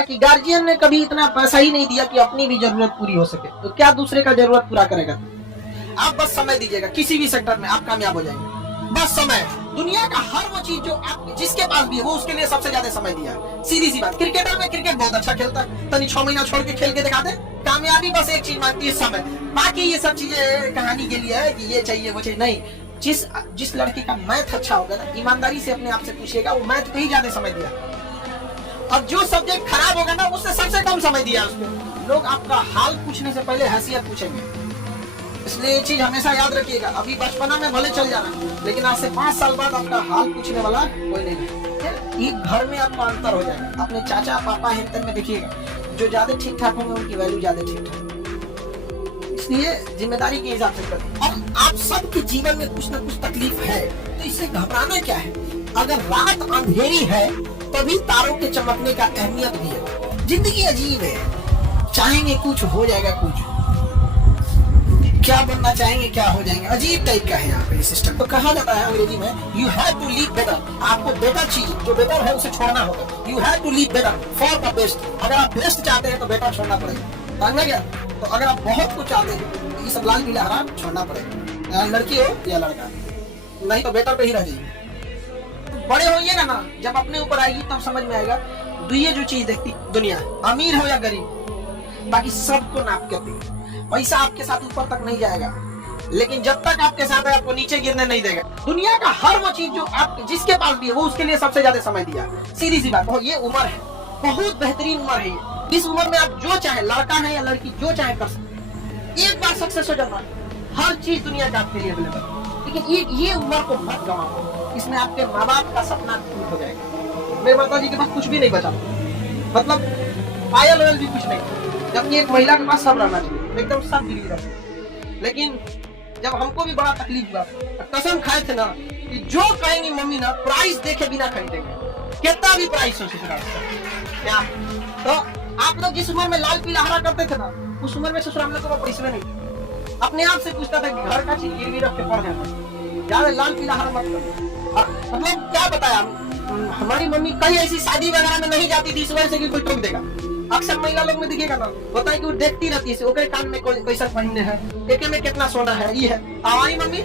कि गार्जियन ने कभी इतना पैसा ही नहीं दिया कि अपनी भी जरूरत पूरी हो सके, तो क्या दूसरे का जरूरत पूरा करेगा? आप बस समय दीजिएगा, किसी भी सेक्टर में आप कामयाब हो जाएंगे। बस समय, दुनिया का हर वो चीज जो आप जिसके पास भी है वो उसके लिए सबसे ज्यादा समय दिया। सीधी सी बात, क्रिकेटर में क्रिकेट बहुत अच्छा खेलता है, तनी 6 महीना छोड़ के खेल के दिखा दे। कामयाबी बस एक चीज मांगती है, समय। बाकी ये सब चीजें कहानी के लिए है कि ये चाहिए वो चाहिए, नहीं। जिस लड़के का मैथ अच्छा होगा ना, ईमानदारी से अपने आप से पूछिएगा, वो मैथ पे ही ज्यादा समय दिया। और जो सब्जेक्ट खराब होगा ना, उससे सबसे कम समय दिया उसको। लोग आपका हाल पूछने से पहले हैसियत पूछेंगे, इसलिए ये चीज हमेशा याद रखिएगा। अभी बचपना में भले चल जाना, लेकिन आज से 5 साल बाद आपका हाल पूछने वाला कोई नहीं है। एक घर में आपका अंतर हो जाएगा। अपने चाचा पापा हिंदन में देखिएगा, जो ज्यादा ठीक ठाक होंगे उनकी वैल्यू ज्यादा ठीक ठाक। इसलिए जिम्मेदारी के हिसाब से करें। और आप सबके जीवन में कुछ ना कुछ तकलीफ है, तो इससे घबराना क्या है? अगर रात अंधेरी है तभी तारों के चमकने का अहमियत भी है। जिंदगी अजीब है, चाहेंगे कुछ हो जाएगा, कुछ क्या बनना चाहेंगे क्या हो जाएंगे, अजीब टाइप का है यहाँ पे सिस्टम। तो कहा जाता है अंग्रेजी में, you have to leave better. आपको बेटर चीज जो बेटर है उसे छोड़ना होगा। You have to leave better for the best. अगर आप बेस्ट चाहते हैं तो बेटर छोड़ना पड़ेगा, समझ गया? तो अगर आप बहुत कुछ चाहते हैं तो ये सब लाल पीला हरा छोड़ना पड़ेगा, लड़की हो या लड़का, नहीं तो बेटर पे ही रह जाइए। बड़े होइएगा ना, जब अपने ऊपर आएगी तब समझ में आएगा। ये जो चीज देखती दुनिया, अमीर हो या गरीब, बाकी सबको नाप के दी। पैसा आपके साथ ऊपर तक नहीं जाएगा, लेकिन जब तक आपके साथ है आपको नीचे गिरने नहीं देगा। दुनिया का हर वो चीज जो आप जिसके पास भी है वो उसके लिए सबसे ज्यादा समय दिया। सीधी सी बात, ये उम्र है, बहुत बेहतरीन उम्र है। इस उम्र में आप जो चाहे, लड़का है या लड़की, जो चाहे कर सकते। एक बार सक्सेस हो जाना, हर चीज दुनिया का आपके लिए अवेलेबल। लेकिन ये उम्र को मत गवाओ, इसमें आपके माँ बाप का सपना पूरा हो जाएगा। मेरे माता जी के पास कुछ भी नहीं बचा, मतलब पायल वायल भी कुछ नहीं, जबकि एक महिला के पास सब रहना चाहिए, एकदम सब गिरी रहती। लेकिन जब हमको भी बड़ा तकलीफ हुआ, कसम खाए थे ना कि जो कहेंगी मम्मी ना, प्राइस देखे बिना खरीदेंगे, कितना भी प्राइस हो ससुराल क्या। तो आप लोग जिस उम्र में लाल पीला हरा करते थे ना, उस उम्र में ससुराल में तो पैसे नहीं। अपने आप से पूछता था कि घर का चीज गिरवी रख के पड़ जाता, ज्यादा लाल पीला हरा मत करो। मतलब क्या बताया, हमारी मम्मी कहीं ऐसी शादी वगैरह में नहीं जाती थी इस वजह से कि कोई टोक देगा। अक्सर महिला लोग में दिखेगा ना, होता है कि वो देखती रहती है, ओकरे कान में कैसा पहनने है, एके में कितना सोना है, ये है। हमारी मम्मी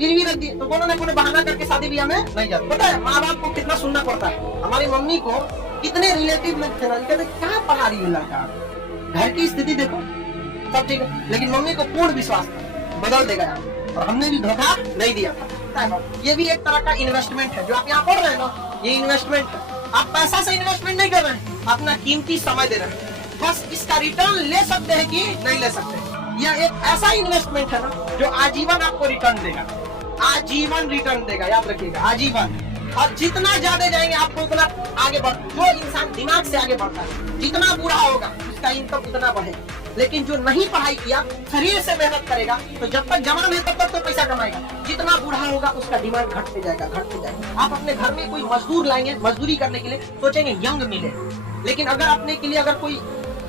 गिरवी रख दी तो कोनो न कोनो बहाना करके शादी ब्याह में नहीं जाती। पता है माँ बाप को कितना सुनना पड़ता है। हमारी मम्मी को कितने रिलेटिव लोग थे ना, कहते क्या पढ़ा रही है लड़का, घर की स्थिति देखो सब ठीक है, लेकिन मम्मी को पूर्ण विश्वास था बदल देगा यार, और हमने भी धोखा नहीं दिया था। ये भी एक तरह का इन्वेस्टमेंट है जो आप यहाँ पढ़ रहे हैं ना, ये इन्वेस्टमेंट है। आप पैसा से इन्वेस्टमेंट नहीं कर रहे हैं, अपना कीमती समय दे रहे हैं। बस इसका रिटर्न ले सकते हैं कि नहीं ले सकते। यह एक ऐसा इन्वेस्टमेंट है ना जो आजीवन आपको रिटर्न देगा, आजीवन रिटर्न देगा, याद रखिएगा, आजीवन। और जितना ज्यादा जाएंगे आपको उतना आगे बढ़। जो इंसान दिमाग से आगे बढ़ता है, जितना बुरा होगा उसका इनकम उतना बढ़ेगा। लेकिन जो नहीं पढ़ाई किया, शरीर से मेहनत करेगा, तो जब तक जवान है तब तक तो पैसा कमाएगा। जितना बूढ़ा होगा उसका डिमांड घटते जाएगा, घटते जाएगा। आप अपने घर में कोई मजदूर लाएंगे, मजदूरी करने के लिए सोचेंगे यंग मिले, लेकिन अगर अपने के लिए अगर कोई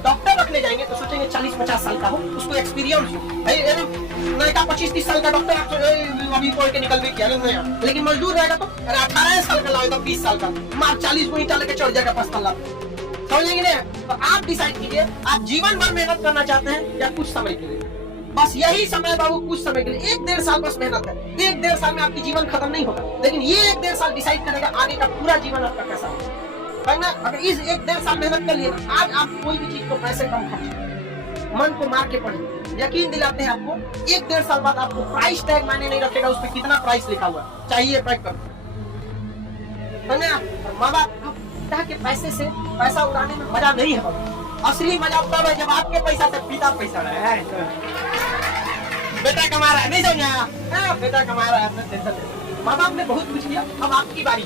डॉक्टर रखने जाएंगे तो सोचेंगे 40-50 साल का हो, उसको एक्सपीरियंस हो। नहीं का 25-30 साल का डॉक्टर अभी पढ़ के निकल भी किया, लेकिन मजदूर रहेगा तो 18 साल का लाएगा, 20 साल का मार 40 को ईंटा लेके चढ़ जाएगा 5 साल। समझेंगे ना? तो आप डिसाइड कीजिए, आप जीवन भर मेहनत करना चाहते हैं या कुछ समय के लिए। बस यही समय बाबू, कुछ समय के लिए 1-1.5 साल बस मेहनत है। 1-1.5 साल में आपकी जीवन खत्म नहीं होगा, लेकिन ये 1-1.5 साल डिसाइड करेगा आगे का पूरा जीवन आपका कैसा होगा। अगर इस 1-1.5 साल मेहनत कर लिए, आज आप कोई भी चीज को पैसे कम खर्च, मन को मार के पढ़िए, यकीन दिलाते हैं आपको 1-1.5 साल बाद आपको प्राइस टैग मायने नहीं रखेगा, उस पर कितना प्राइस लिखा हुआ चाहिए पैक कर। माँ बाप के पैसे से पैसा उड़ाने में मजा नहीं है, असली मजा तब है जब आपके पैसा से पिता पैसा रहा है। बेटा कमा रहा है, नहीं समझा? बेटा कमा रहा है, माँ बाप ने बहुत कुछ किया, अब आपकी बारी।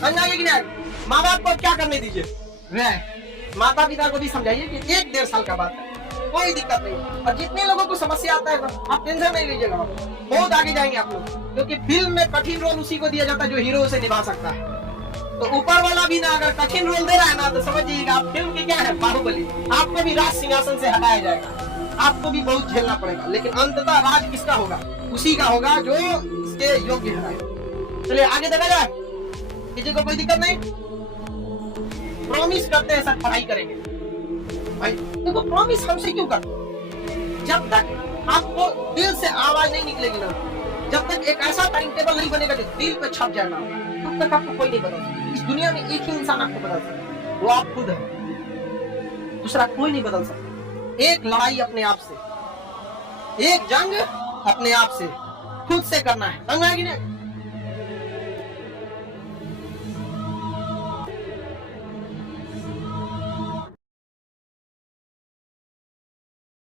समझाइए कि नहीं? माँ बाप को क्या करने दीजिए, माता पिता को भी समझाइए कि 1-1.5 साल का बात है, कोई दिक्कत नहीं। और जितने लोगों को समस्या आता है ना, आप टेंशन नहीं लीजिएगा, बहुत आगे जाएंगे आप लोग, क्योंकि फिल्म में कठिन रोल उसी को दिया जाता है जो हीरो उसे निभा सकता है। तो ऊपर वाला भी ना अगर कठिन रोल दे रहा है ना, तो समझिएगा आप फिल्म की क्या है, बाहुबली। आपको भी राज सिंहासन से हटाया जाएगा, आपको भी बहुत झेलना पड़ेगा, लेकिन अंततः राज किसका होगा? उसी का होगा जो इसके योग्य है। चलिए आगे देखा जाए, किसी को कोई दिक्कत नहीं। प्रॉमिस करते हैं सर पढ़ाई करेंगे, भाई देखो प्रॉमिस हमसे क्यों करते हो? जब तक आपको दिल से आवाज नहीं निकलेगी ना, जब तक एक ऐसा टाइम टेबल नहीं बनेगा जो दिल पे छप जाएगा, तब तक आपको कोई नहीं बदल सकता। इस दुनिया में एक ही इंसान आपको बदल सकता है, वो आप खुद है, दूसरा कोई नहीं बदल सकता। एक लड़ाई अपने आप से, एक जंग अपने आप से खुद से करना है, समझ में आएगी ना?